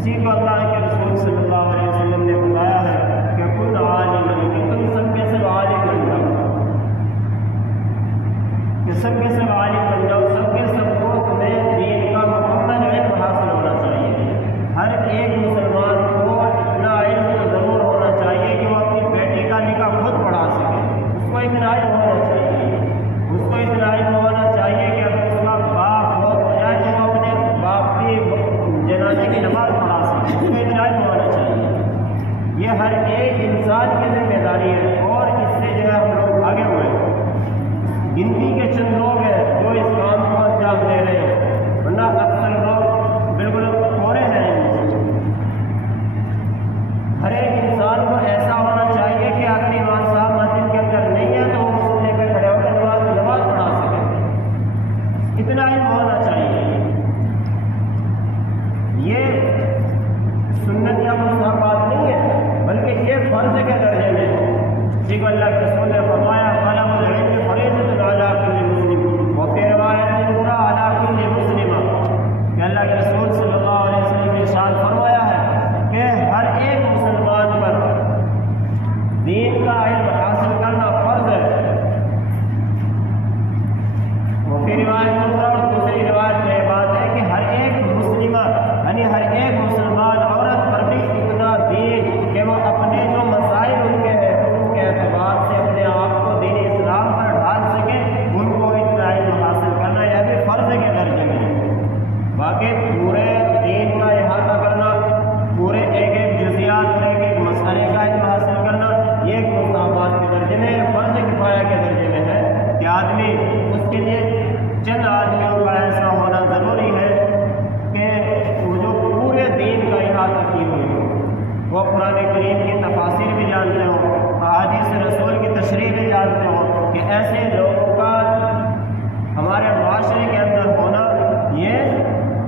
اسی کو اللہ کے رسول صلی اللہ علیہ وسلم نے بتایا ہے کہ کل عالم، کہ تم سب کے سب عالم بن جاؤ، کہ سب کے سب عالم بن جاؤ، سب کے سب کو تمہیں دین کا مکمل علم حاصل ہونا چاہیے۔ ہر ایک مسلمان کو اتنا علم تو ضرور ہونا چاہیے کہ وہ اپنی بیٹی کا نکاح خود پڑھا سکے، اس کو اتنا علم ہونا چاہیے، اس کو اتنا علم ہونا چاہیے کہ اگر اس کا باپ بہت ہو جائے تو وہ اپنے باپ کی جنازے کی نماز پڑھا سکے، اس کو اتنا علم ہونا چاہیے۔ یہ ہر ایک انسان کی ذمہ داری ہے، اور اس سے جو ہے ہم لوگ آگے ہوئے، گنتی کے چند لوگ ہیں جو اس کام کو انجام دے رہے ہیں، ورنہ اکثر لوگ بالکل پورے ہیں۔ ہر ایک انسان کو ایسا ہونا چاہیے کہ اگر امام صاحب مسجد کے اندر نہیں ہے تو وہ اس لے کر کھڑے ہو کر نماز پڑھا سکے، اتنا علم ہونا چاہیے۔ یہ سنت یا مستحبات نہیں ہے، بلکہ یہ فرض کے درجے میں ہے، جس کو اللہ کے رسول نے فرمایا طلب العلم فریضۃ علی کل مسلم، وفی روایت اخری علی کل مسلمہ، کہ اللہ کے رسول صلی اللہ علیہ وسلم نے ارشاد فرمایا ہے کہ ہر ایک مسلمان پر دین کا علم حاصل کرنا فرض ہے۔ وفی روایت اخری، اور دوسری روایت میں یہ بات ہے کہ ہر ایک مسلمہ، یعنی ہر ایک مسلمان عورت پر بھی اتنا دین کہ وہ اپنے جو مسائل ان کے ہیں ان کے اعتبار سے اپنے آپ کو دین اسلام پر ڈھال سکے، ان کو اتنا علم حاصل کرنا یہ بھی فرض کے درجے میں ہے۔ باقی پورے دین کا احاطہ کرنا، پورے ایک ایک جزیات اور ایک ایک مسئلے کا علم حاصل کرنا، یہ ایک مستحبات کے درجے میں، فرض کفایہ کے درجے میں ہے کہ آدمی اس کے لیے چند آدمیوں کا ایسا ہونا ضروری ہے کہ وہ جو پورے دین کا احاطہ کی ہوئی ہو، وہ قرآن کریم کی تفاسیر بھی جانتے ہوں، احادیث رسول کی تشریح بھی جانتے ہوں، کہ ایسے لوگوں کا ہمارے معاشرے کے اندر ہونا یہ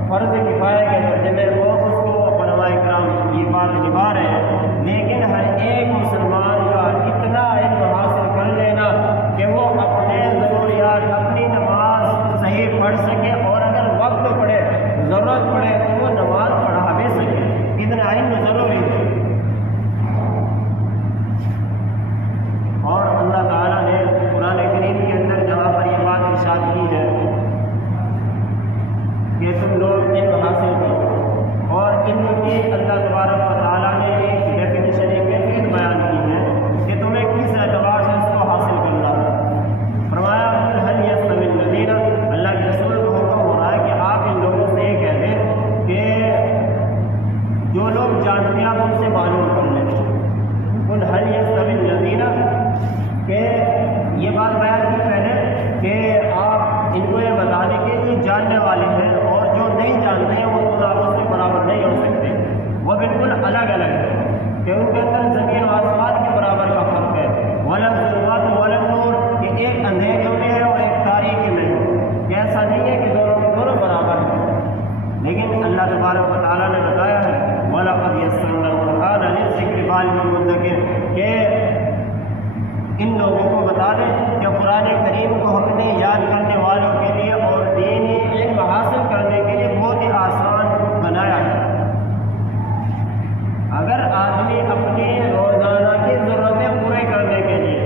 فرض کفایہ کے درجے میں، وہ اس کو علماء کرام یہ بات نبھا رہے ہیں۔ لیکن ہر ایک مسلمان کا اتنا علم حاصل کر لینا کہ وہ اپنے ضروریات، اپنی نماز صحیح پڑھ سکے، اور اگر وقت پڑے، ضرورت پڑے تو وہ نماز پڑھا بھی سکے، اتنا علم ضروری ہے۔ اور اللہ تعالیٰ نے قرآن کریم کے اندر جہاں پر یہ بات ارشاد کی ہے کہ تم لوگ علم حاصل کرو، اور علم کی اللہ تبارک و تعالیٰ نے ایک ڈیفینیشن، ایک کیفیت بیان کی ہے کہ تمہیں کس اعتبار سے اس کو حاصل کرنا ہے۔ فرمایا هل يستوي الذين، اللہ کے رسول کو حکم ہو رہا ہے کہ آپ ان لوگوں سے یہ کہہ دیں کہ جو لوگ جانتے ہیں آپ ان سے معلوم کر لیں، قل هل يستوي الذين، کہ یہ بات بیان کی پہلے کہ آپ ان کو یہ بتا دیں کہ جو جاننے والے ہیں اور جو نہیں جانتے ہیں وہ تو آپس میں برابر نہیں ہو سکتے، وہ بالکل الگ الگ ہے، کہ ان کے اندر زمین و آسمان کے برابر کا فرق ہے۔ ولا الظلمات ولا النور، کہ ایک اندھیرے میں ہے اور ایک تاریکی میں ہے، کہ ایسا نہیں ہے کہ دونوں کے دونوں برابر ہیں۔ لیکن اللہ تبارک و تعالیٰ نے بتایا ہے وَلَقَدْ يَسَّرْنَا الْقُرْآنَ لِلذِّكْرِ فَهَلْ مِن مُّدَّكِرٍ، کہ ان لوگوں کو بتا دیں کہ قرآن کریم کو ہم نے یاد کرنے والوں کے لیے اور دینی علم حاصل کرنے کے لیے بہت ہی آسان بنایا ہے۔ اگر آدمی اپنی روزانہ کی ضرورتیں پورے کرنے کے لیے،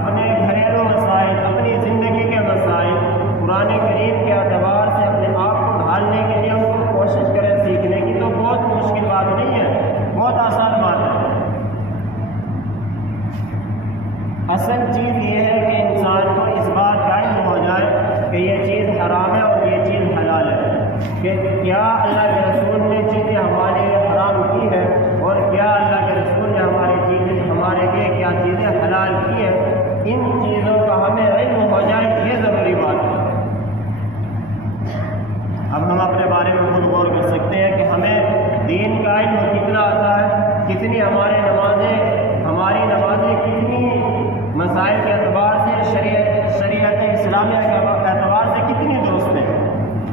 اپنے گھریلو مسائل، اپنی زندگی کے مسائل قرآن کریم کے اعتبار سے اپنے آپ کو ڈھالنے کے لیے ان کو کوشش کرے سیکھنے کی، تو بہت مشکل بات نہیں ہے، بہت آسان بات ہے۔ اصل چیز یہ ہے کہ انسان کو اس بات کا علم ہو جائے کہ یہ چیز حرام ہے اور یہ چیز حلال ہے، کہ کیا اللہ کے رسول نے چیزیں ہمارے لیے حرام کی ہے اور کیا اللہ کے رسول نے ہمارے لیے کیا چیزیں حلال کی ہے، ان چیزوں کا ہمیں علم ہو جائے، یہ ضروری بات ہے۔ اب ہم اپنے بارے میں خود غور کر سکتے ہیں کہ ہمیں دین کا علم کتنا آتا ہے، کتنی ہماری نمازیں کتنی مسائل کے اعتبار سے، شریعت اسلامیہ کے اعتبار سے کتنی درست ہیں،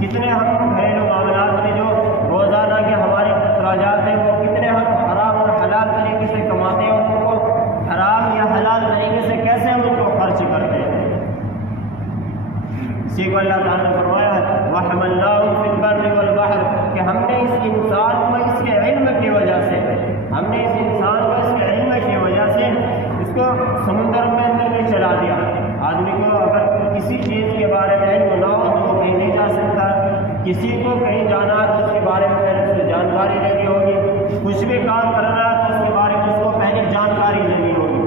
کتنے ہم گھریلو معاملات میں جو روزانہ کے ہمارے اخراجات ہیں وہ کتنے ہم حرام اور حلال طریقے سے کماتے ہیں، اور ان کو حرام یا حلال طریقے سے کیسے ہم ان کو خرچ کرتے ہیں۔ اسی کو اللہ تعالیٰ نے فرمایا وَحَمَلْنَاهُ فِي الْبَرِّ وَالْبَحْرِ کہ ہم نے اس انسان کو اس کے علم کی وجہ سے اس کو سمندر میں اندر بھی چلا دیا. آدمی کو اگر کسی چیز کے بارے میں علم نہ ہو تو وہ کہیں نہیں جا سکتا. کسی کو کہیں جانا ہے تو اس کے بارے میں پہلے اس کو جانکاری لینی ہوگی. کچھ بھی کام کرنا ہے تو اس کے بارے میں اس کو پہلے جانکاری لینی ہوگی.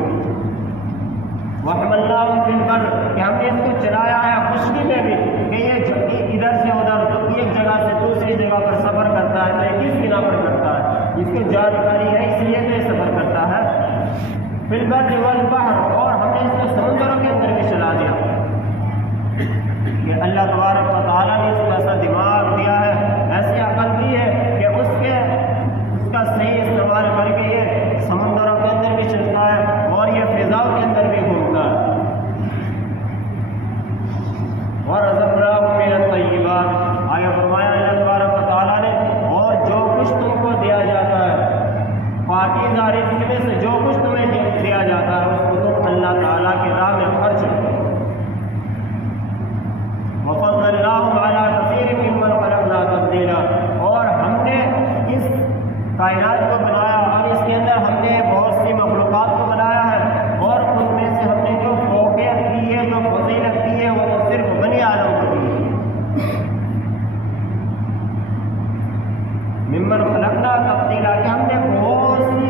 وَحَمَلْنَاهُ فِي الْبَرِّ کہ ہم نے اس کو چلایا ہے خشکی میں بھی کہ یہ ادھر سے ادھر تو ایک جگہ سے دوسری جگہ پر سفر کرتا ہے. تو کس بنا پر کرتا ہے؟ اس کو جانکاری ہے اس لیے تو سفر کرتا ہے. فِي الْبَرِّ وَالْبَحْرِ اور ہم نے اس کو سمندروں کے اندر بھی چلا دیا. کہ اللہ تبارک و تعالیٰ نے اس کو ایسا دماغ دیا ہے, ایسی عقل دی ہے کہ اس کا صحیح استعمال کر کے یہ سمندروں کے اندر بھی چلتا ہے اور یہ فضاؤں کے اندر بھی گھومتا ہے. وَرَزَقْنَاهُم مِّنَ الطَّيِّبَاتِ آگے فرمایا اللہ تبارک و تعالیٰ نے اور جو کچھ تم کو دیا جاتا ہے پاکیزہ رزق میں سے جو کچھ تمہیں دیا جاتا ہے اس کو تم اللہ تعالیٰ کی راہ میں خرچ کرو. وَفَضَّلْنَاهُمْ عَلَىٰ كَثِيرٍ مِّمَّنْ خَلَقْنَا تَفْضِيلًا اور ہم نے اس کائنات کو بنایا اور اس کے اندر ہم نے بہت سی مخلوقات کو بنایا ہے اور ان میں سے ہم نے جو فوقیت دی ہے جو فضیلت دی ہے وہ تو صرف بنی آدم کو دی ہے. ممن خلقنا تفضیلا کہ ہم نے بہت سی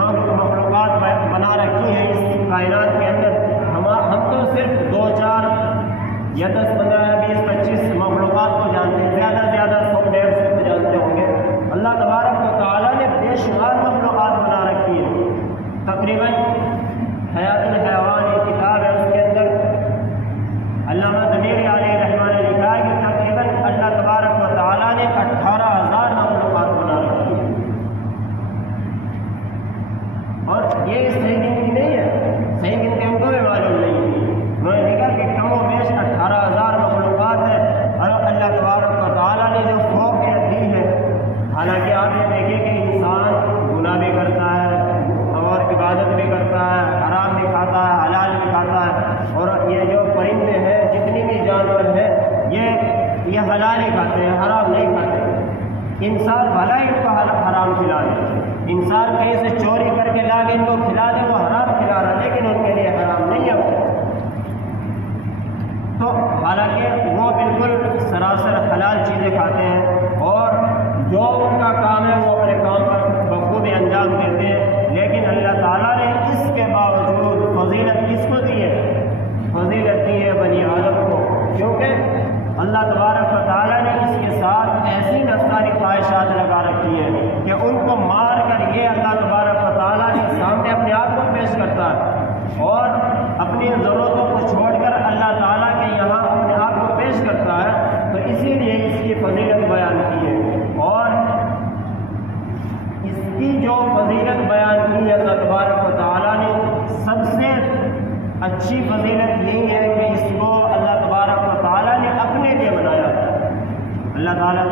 مخلوقات بنا رکھی ہیں اس کائنات کے اندر. ہم تو صرف 2 4 یا 10 15 20 25 مخلوقات کو جانتے ہیں, زیادہ سے زیادہ 100 150 کو جانتے ہوں گے. اللہ تبارک و تعالیٰ نے بے شمار مخلوقات بنا رکھی ہے. تقریباً حیات الحیوان یہ کتاب ہے اس کے اندر علامہ ضمیری علیہ رحمہ نے لکھا ہے کہ تقریباً اللہ تبارک و تعالیٰ نے 18,000 مخلوقات بنا رکھی ہے. اور یہ صحیح گنتی نہیں ہے, صحیح گنتی ہم کو بھی معلوم نہیں ہے. انہوں نے لکھا کہ کم و بیش 18,000 مخلوقات ہے اور اللہ تبارک و تعالیٰ نے جو فوقیت دی ہے. حالانکہ آپ یہ دیکھیں کہ انسان گناہ بھی کرتا ہے اور عبادت بھی کرتا ہے, حرام بھی کھاتا ہے, حلال بھی کھاتا ہے. اور یہ جو پرندے ہیں جتنی بھی جانور ہیں یہ حلال ہی کھاتے ہیں, حرام نہیں کھاتے. انسان بھلا ان کو حرام کھلا دے, انسان کہیں سے چوری کر کے لا کے ان کو کھلا دے وہ حرام کھلا رہا لیکن ان کے لیے حرام نہیں ہے. تو حالانکہ وہ بالکل سراسر حلال چیزیں کھاتے ہیں اور جو ان کا کام ہے وہ اپنے کام پر بخوبی انجام دیتے ہیں. لیکن اللہ تعالیٰ نے اس کے باوجود فضیلت کس کو دی ہے؟ فضیلت دی ہے بنی آدم کو, کیونکہ اللہ تبارک و تعالیٰ نے اس کے ساتھ ایسی نفسانی خواہشات لگا رکھی ہے کہ ان کو مار کر یہ اللہ تبارک و تعالیٰ کے سامنے اپنے آپ کو پیش کرتا ہے اور اپنی ضرورتوں کو چھوڑ کر اللہ تعالیٰ کے یہاں اپنے آپ کو پیش کرتا ہے. تو اسی لیے اس کی فضیلت بیان کی ہے اور اس کی جو فضیلت بیان کی ہے اللہ تبارک و تعالیٰ نے سب سے اچھی فضیلت یہی ہے کہ اس کو اللہ تبارک و تعالیٰ نے اپنے لیے بنایا. اللہ تعالیٰ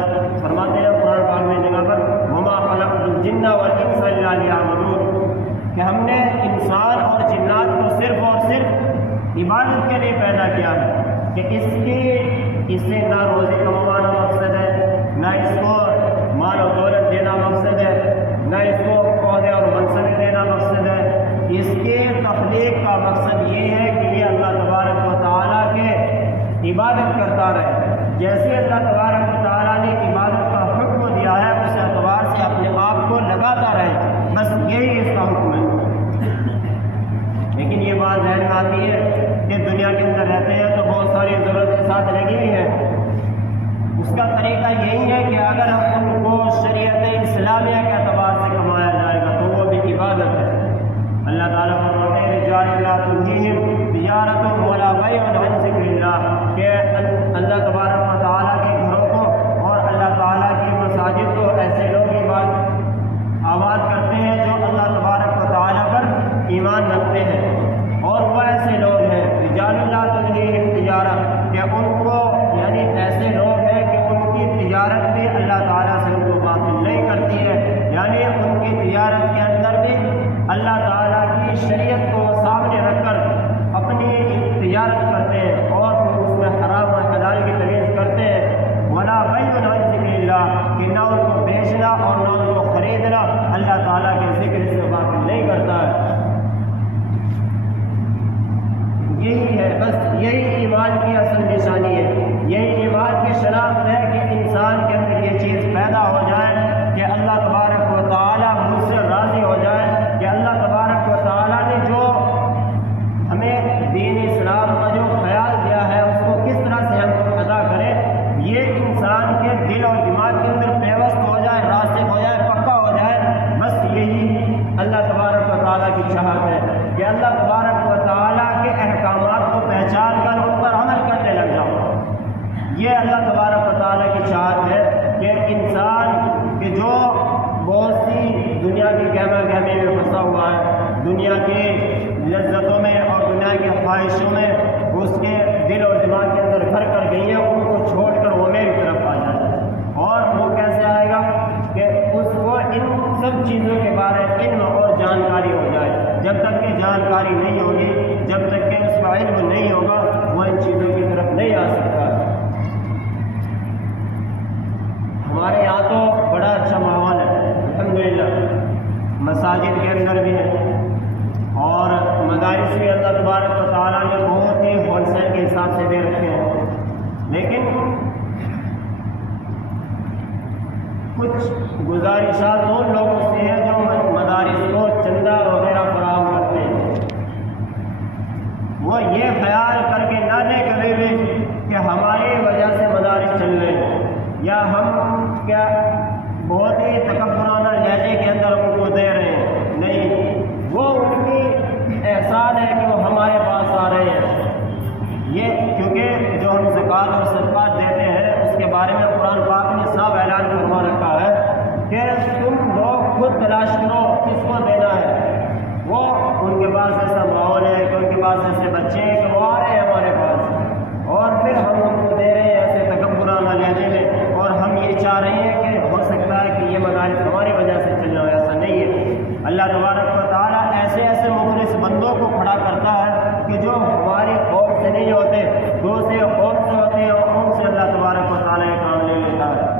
فرماتے ہیں قرآن پاک میں جگہ پر وما خلقت الجن والانس الا لیعبدون کہ ہم نے انسان اور جنات کو صرف اور صرف عبادت کے لیے پیدا کیا ہے. کہ اس سے نہ روزی کمانا مقصد ہے, نہ اس کو مال و دولت دینا مقصد ہے, نہ اس کو عہدے اور منصب دینا مقصد ہے. اس کے تخلیق کا مقصد یہ ہے کہ یہ اللہ تبارک و تعالیٰ کے عبادت کرتا رہے. جیسے اللہ تبارک و تعالیٰ نے عبادت کا حکم دیا ہے اس اعتبار سے اپنے آپ کو لگاتا رہے, بس یہی اس کا حکم ہے. لیکن یہ بات ذہن میں آتی ہے کہ دنیا کے اندر رہتے ہیں تو بہت ساری ضرورت کے ساتھ لگی ہوئی ہے. اس کا طریقہ یہی ہے کہ اگر ہم ان کو شریعت اسلامیہ کے اعتبار سے کمایا جائے گا تو وہ بھی عبادت ہے. اللہ تعالیٰ فرماتے ہیں رجال لا تلہیہم تجارت ولا بیع عن ذکر اللہ کہ اللہ تبارک و تعالیٰ کے گھروں کو اور اللہ تعالیٰ کی مساجد کو ایسے لوگ آباد کرتے ہیں جو اللہ تبارک و تعالیٰ پر ایمان رکھتے ہیں. اور وہ ایسے لوگ ہیں رجال لا تلہیہم تجارت کہ ان کو یعنی ایسے لوگ ہیں کہ ان کی تجارت بھی اللہ تعالیٰ سے ان کو باطل نہیں کرتی ہے. یعنی ان کی تجارت کے اندر بھی اللہ تعالیٰ کی شریعت کو سامنے رکھ کر اپنی تجارت کرتے ہیں اور اس میں حرام و حلال یہ اللہ تبارک و تعالیٰ کی چاہت ہے کہ انسان کے جو بہت سی دنیا کی گہما گہمی میں پھنسا ہوا ہے، دنیا کی لذتوں میں اور دنیا کی خواہشوں میں اس کے دل اور دماغ کے اندر گھر کر گئی ہیں، ان کو چھوڑ کر وہ میری طرف آ جائے۔ اور وہ کیسے آئے گا کہ اس کو ان سب چیزوں کے بارے علم اور جانکاری ہو جائے۔ جب تک کہ جانکاری نہیں ہوگی، جب تک کہ اس کا علم نہیں ہوگا، وہ ان چیزوں کی طرف نہیں آ سکتا۔ ہمارے یہاں تو بڑا اچھا ماحول ہے الحمدللہ، مساجد کے اندر بھی ہے اور مدارس بھی اللہ تبارک و تعالیٰ نے بہت ہی ہول سیل کے حساب سے دے رکھے ہیں، لیکن کچھ گزارشات ان لوگوں سے ہیں جو مدارس کو چندہ وغیرہ فراہم کرتے ہیں۔ وہ یہ خیال کر کے نہ دے کرے ہوئے کہ ہماری وجہ سے مدارس چل رہے ہیں، یا ہم کیا بہت ہی تکبرانہ لہجے کے اندر ان کو دے رہے ہیں۔ نہیں، وہ ان کی احسان ہے کہ وہ ہمارے پاس آ رہے ہیں۔ یہ کیونکہ جو ہم زکوٰۃ اور صدقات دیتے ہیں اس کے بارے میں قرآن پاک نے صاف اعلان فرما رکھا ہے کہ تم لوگ خود تلاش کرو کس کو دینا ہے۔ وہ ان کے پاس ایسا ماحول ہے کہ ان کے پاس ایسے بچے ہیں کہ وہ آ رہے ہیں ہمارے پاس، اور پھر ہم ان کو دے رہے ہیں ایسے تکبرانہ لہجے میں، اور ہم یہ چاہ رہے ہیں کہ ہو سکتا ہے کہ یہ مدارس ہماری وجہ سے چل رہا ہے۔ ایسا نہیں ہے۔ اللہ تبارک و تعالیٰ ایسے ایسے مخلص بندوں کو کھڑا کرتا ہے کہ جو ہماری قوم سے نہیں ہوتے، دوسرے قوم سے ہوتے ہیں، اور ان سے اللہ تبارک و تعالیٰ یہ کام لے لیتا ہے۔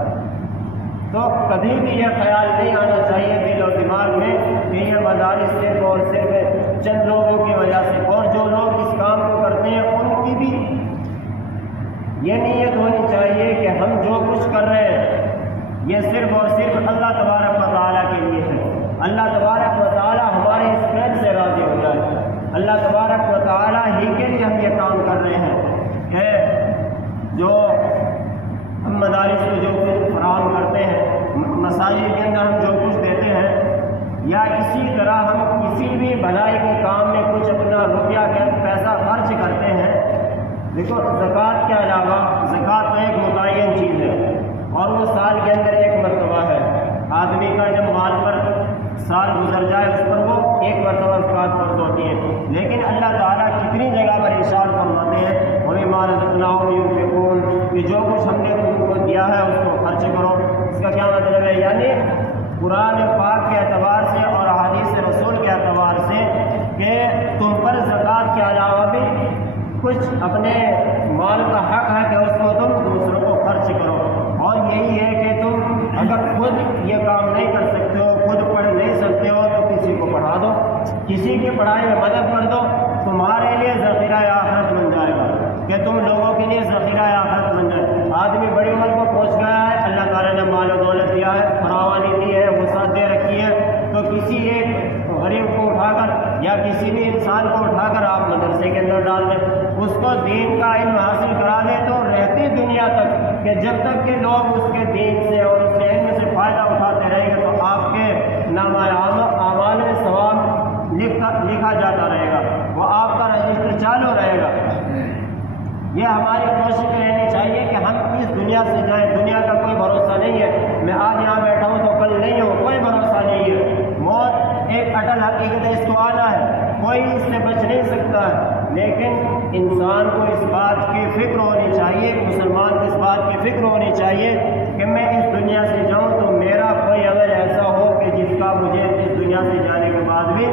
تو کبھی بھی یہ خیال نہیں آنا چاہیے دل اور دماغ میں کہ یہ مدارس صرف اور صرف چند لوگوں کی وجہ سے، اور جو لوگ اس کام کو کرتے ہیں ان کی بھی یہ نیت ہونی چاہیے کہ ہم جو کچھ کر رہے ہیں یہ صرف اور صرف اللہ تبارک و تعالیٰ کے لیے ہے۔ اللہ تبارک و تعالیٰ ہمارے اس فعل سے راضی ہو جائے۔ اللہ تبارک و تعالیٰ ہی کے لیے ہم یہ کام کر رہے ہیں کہ جو ہم مدارس کو جو کچھ فراہم کرتے ہیں، مساجد کے اندر ہم جو کچھ دیتے ہیں، یا اسی طرح ہم کسی بھی بھلائی کے کام میں کچھ اپنا روپیہ کا پیسہ خرچ کرتے ہیں۔ دیکھو، زکوٰۃ کے علاوہ زکوٰۃ تو ایک متعین چیز ہے اور وہ سال کے اندر ایک مرتبہ ہے۔ آدمی کا جب مال پر سال گزر جائے اس پر وہ ایک مرتبہ زکوٰۃ فرض ہوتی ہے، لیکن اللہ تعالیٰ کتنی جگہ پر ارشاد فرماتے ہیں وَمِمَّا رَزَقْنَاهُمْ يُنْفِقُونَ کہ جو کچھ ہم نے تم کو دیا ہے اس کو خرچ کرو۔ اس کا کیا مطلب ہے؟ یعنی قرآن پاک کے اعتبار سے اور احادیث رسول کے اعتبار سے کہ تم پر زکوٰۃ کے علاوہ بھی کچھ اپنے مال کا حق ہے کہ اس کو تم دوسروں کو خرچ کرو۔ اور یہی ہے کہ تم اگر خود یہ کام نہیں کر سکتے ہو، خود پڑھ نہیں سکتے ہو، تو کسی کو پڑھا دو، کسی کی پڑھائی میں مدد کر دو، تمہارے لیے ذخیرہ آخرت بن جائے گا کہ تم لوگوں کے لیے ذخیرہ آخرت بن جائے۔ آدمی بڑی عمر کو پہنچ گیا ہے، اللہ تعالیٰ نے مال و دولت دیا ہے، فراوانی دی ہے، وسعت دے رکھی ہے، تو کسی ایک غریب کو اٹھا کر یا کسی بھی انسان کو اٹھا کر آپ مدرسے کے اندر ڈال دیں، اس کو دین کا علم حاصل کرا دیں، تو رہتی دنیا تک کہ جب تک کہ لوگ اس کے دین سے اور اس کے علم سے فائدہ اٹھاتے رہیں گے تو آپ کے نامہ اعمال میں ثواب لکھا جاتا رہے گا، وہ آپ کا رجسٹر چالو رہے گا۔ یہ ہماری کوشش رہنی چاہیے کہ ہم اس دنیا سے جائیں۔ دنیا کا کوئی بھروسہ نہیں ہے، میں آج یہاں بیٹھا ہوں تو کل نہیں ہوں، کوئی بھروسہ نہیں ہے۔ موت ایک اٹل حقیقت ہے، اس کو آنا ہے، کوئی اس سے بچ نہیں سکتا ہے، لیکن انسان کو اس بات کی فکر ہونی چاہیے، مسلمان کو اس بات کی فکر ہونی چاہیے کہ میں اس دنیا سے جاؤں تو میرا کوئی عمل ایسا ہو کہ جس کا مجھے اس دنیا سے جانے کے بعد بھی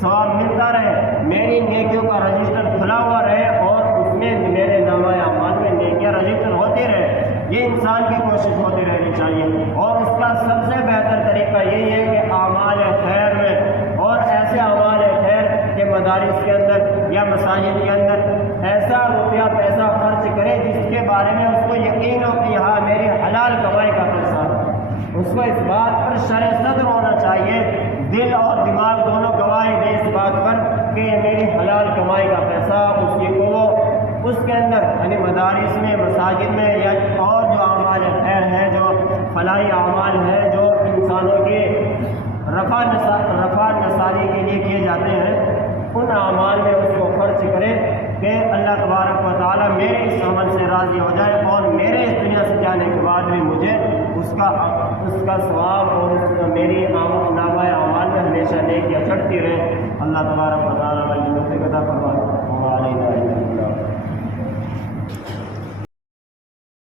ثواب ملتا رہے، میری نیکیوں کا رجسٹر کھلا ہوا رہے اور اس میں میرے نامہ اعمال میں نیکیاں رجسٹر ہوتی رہے۔ یہ انسان کی کوشش ہوتی رہنی چاہیے، اور اس کا سب سے بہتر طریقہ یہی ہے کہ اعمال خیر میں، اور ایسے اعمال خیر کہ مدارس کے اندر یا مساجد کے اندر ایسا روپیہ پیسہ خرچ کرے جس کے بارے میں اس کو یقین ہو کہ یہاں میری حلال کمائی کا پیسہ ہے۔ اس کو اس بات پر شرع صدر ہونا چاہیے، دل اور دماغ دونوں گواہی دے اس بات پر کہ یہ میری حلال کمائی کا پیسہ، اسی کو وہ اس کے اندر یعنی مدارس میں، مساجد میں، یا اور جو اعمال خیر ہیں، جو فلاحی اعمال ہیں جو انسانوں کے رفع نصاری کے لیے کیے جاتے ہیں، ان اعمال میں اس کو خرچ کرے کہ اللہ تبارک و تعالیٰ میرے اس عمل سے راضی ہو جائے اور میرے جانے کے بعد بھی مجھے اس کا ثواب اور میری نامہ اعمال میں ہمیشہ نیکیاں چڑھتی رہے۔ اللہ تبارک و تعالیٰ عطا فرمائے۔